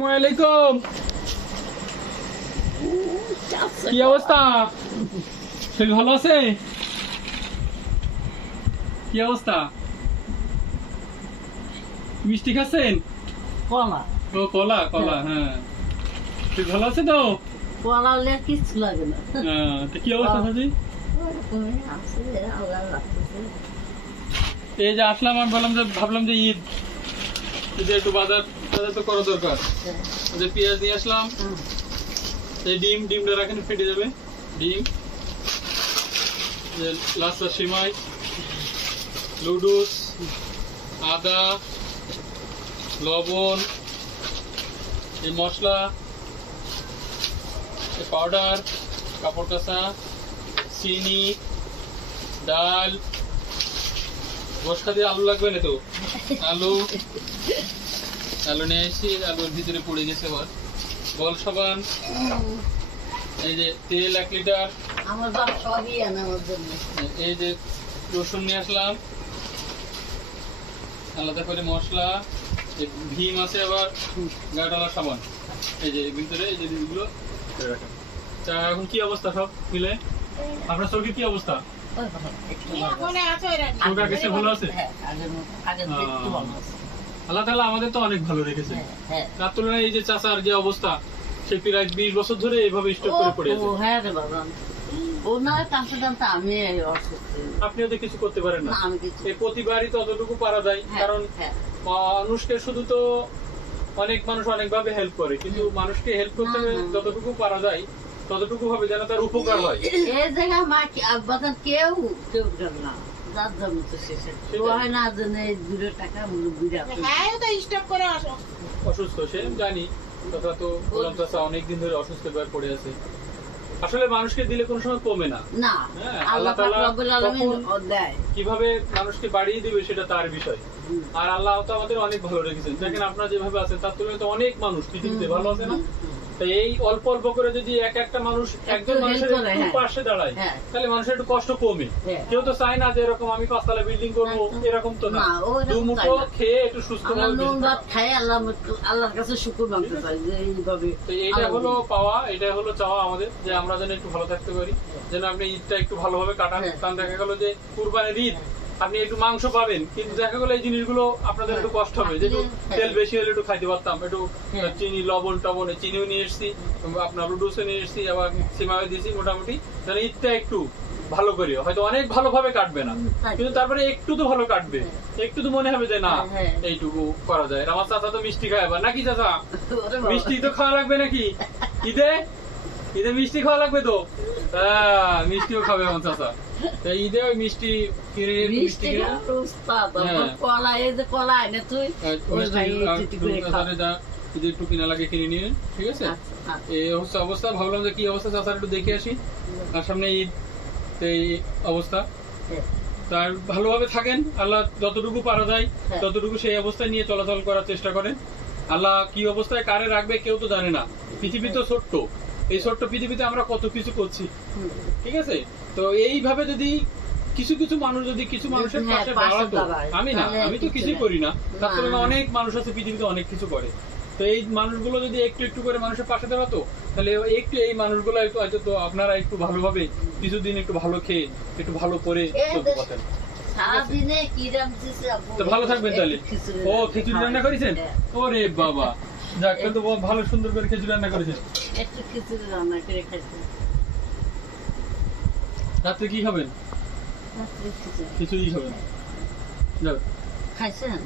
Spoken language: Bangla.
আসসালামু আলাইকুম কি অবস্থা? শরীর ভালো আছে? কি অবস্থা? মিষ্টি খাচ্ছেন? কলা। ও কলা কলা হ্যাঁ। শরীর ভালো আছে তো? কলা হলে কিচ্ছু লাগে না। হ্যাঁ, কি অবস্থা সাজি। এই যে আসলাম আমি বললাম যে ভাবলাম যে ঈদ। ঈদে একটু বাজার বাজার তো করা দরকার। এই যে পেঁয়াজ নিয়ে আসলাম। এই ডিম ডিমটা রাখেন ফেটে যাবে। ডিম। যে সিমাই। লুডুস আদা লবণ এই মশলা পাউডার কাপড় কাঁচা চিনি ডাল বসকা দিয়ে আলু লাগবে না তো? আলু আলু নিয়ে এসেছি আলুর ভিতরে পড়ে গেছে আবার বল সাবান। এই যে তেল এক লিটার। আমার বাপ সবই আনে আমার জন্য। এই যে রসুন নিয়ে আসলাম। আলাদা করে মশলা ভীম আছে আবার গাডালা সাবান। এই যে এর ভিতরে এই যে জিনিসগুলো তা এখন কি অবস্থা সব মিলে? আপনার চোখের কি অবস্থা? হ্যাঁ। আল্লাহ তাআলা আমাদের তো অনেক ভালো রেখেছে হ্যাঁ, হ্যাঁ। তার তুলনায় এই যে চাচার যে অবস্থা সে প্রায় বিশ বছর ধরে এইভাবে স্টক করে পড়ে আছে হ্যাঁ রে বাবা। ও না টানতে টানতে আমি আপনিও তো কিছু করতে পারেন না এই প্রতিবারই ততটুকু পারা যায় কারণ। মানুষকে শুধু তো অনেক মানুষ অনেক ভাবে হেল্প করে কিন্তু মানুষকে হেল্প করতে। যতটুকু পারা যায় ততটুকু ভাবে যেন তার উপকার হয়। এই জায়গায় মা কেউ কেউ না। যার জন্য তো শেষে হয় না যে এই দুটো টাকা হ্যাঁ তো স্টপ করে অসুস্থ সে জানি। তথা তো গোলাম চাচা অনেকদিন ধরে অসুস্থ হয়ে পড়ে আছে। আসলে মানুষকে দিলে কোনো সময় কমে না। না হ্যাঁ, আল্লাহ কীভাবে মানুষকে বাড়িয়ে দিবে সেটা তার বিষয়। আর আল্লাহ তো আমাদের অনেক ভালো রেখেছেন। দেখেন আপনারা যেভাবে আছেন তার তুলনায় তো অনেক মানুষ পৃথিবীতে ভালো আছে না? তো এই অল্প অল্প করে যদি এক একটা মানুষ একজন মানুষের একটু হ্যাঁ। পাশে দাঁড়ায় হ্যাঁ। তাহলে মানুষের একটু কষ্ট কমে হ্যাঁ। কেউ তো চায় না যে এরকম আমি পাঁচতলা বিল্ডিং করব এরকম তো না না, দু মুঠো খেয়ে একটু সুস্থ। খাই আল্লাহ আল্লাহর কাছে শুকুর মানতে চাই যে এইভাবে তো এটা হলো পাওয়া এটা হলো চাওয়া আমাদের যে আমরা যেন একটু ভালো থাকতে পারি যেন আপনি ঈদটা একটু ভালোভাবে কাটান। কারণ দেখা গেল যে কুরবানির ঈদ আপনি একটু মাংস পাবেন কিন্তু দেখা গেলো এই জিনিসগুলো আপনাদের একটু কষ্ট হবে। যে হ্যাঁ। তেল বেশি হলে একটু খাইতে পারতাম। একটু হ্যাঁ। চিনি লবণ টবণ চিনিও নিয়ে এসেছি আপনার লুডুসও নিয়ে এসেছি আবার সিমাও দিয়েছি মোটামুটি। যেন ঈদটা একটু ভালো করি হয়তো অনেক ভালোভাবে কাটবে না কিন্তু তারপরে একটু তো ভালো কাটবে। একটু তো মনে হবে যে না হ্যাঁ, হ্যাঁ। এইটুকু করা যায়। আমার চাচা তো মিষ্টি খায় আবার। নাকি চাচা? মিষ্টি তো খাওয়া লাগবে নাকি? ঈদে? ঈদে মিষ্টি খাওয়া লাগবে তো? হ্যাঁ মিষ্টিও খাবে আমার চাচা। তা ঈদে ওই মিষ্টি কিনে মিষ্টি আমার হ্যাঁ। কলা এই যে কলা এনে তুই আর একটু কিনা লাগে কিনে নিয়ে ঠিক আছে? আচ্ছা, আচ্ছা। এই হচ্ছে অবস্থা ভাবলাম যে কি অবস্থা চাচার একটু দেখে আসি। আর সামনে ঈদ তো এই অবস্থা। হ্যাঁ। তার ভালোভাবে থাকেন আল্লাহ যতটুকু পারা যায় হ্যাঁ। ততটুকু সেই অবস্থায় নিয়ে চলাচল করার চেষ্টা করেন। আল্লাহ কি অবস্থায় কারে রাখবে কেউ তো জানে না। পৃথিবী তো ছোট্ট। এই ছোট্ট পৃথিবীতে আমরা কত কিছু করছি। ঠিক আছে? তো এইভাবে যদি কিছু কিছু মানুষ যদি কিছু মানুষের হ্যাঁ, পাশে দাঁড়াতো আমি না আমি তো কিছুই করি না। তার তুলনায় অনেক মানুষ আছে পৃথিবীতে অনেক কিছু করে। তো এই মানুষগুলো যদি একটু একটু করে মানুষের পাশে দাঁড়াতো তাহলে একটু এই মানুষগুলো একটু হয়তো তো আপনারা একটু ভালোভাবে কিছুদিন একটু ভালো খেয়ে একটু ভালো করে চলতে পারতেন? তো ভালো থাকবেন তাহলে। ও খিচুড়ি রান্না করেছেন? হ্যাঁ, ওরে বাবা। যাক কিন্তু তো ভালো সুন্দর করে খিচুড়ি রান্না করেছে। একটু খিচুড়ি রান্না করে খাইছে। রাত্রে কি খাবেন? খিচুড়ি। খিচুড়ি খাবেন। যাক। খাইছেন?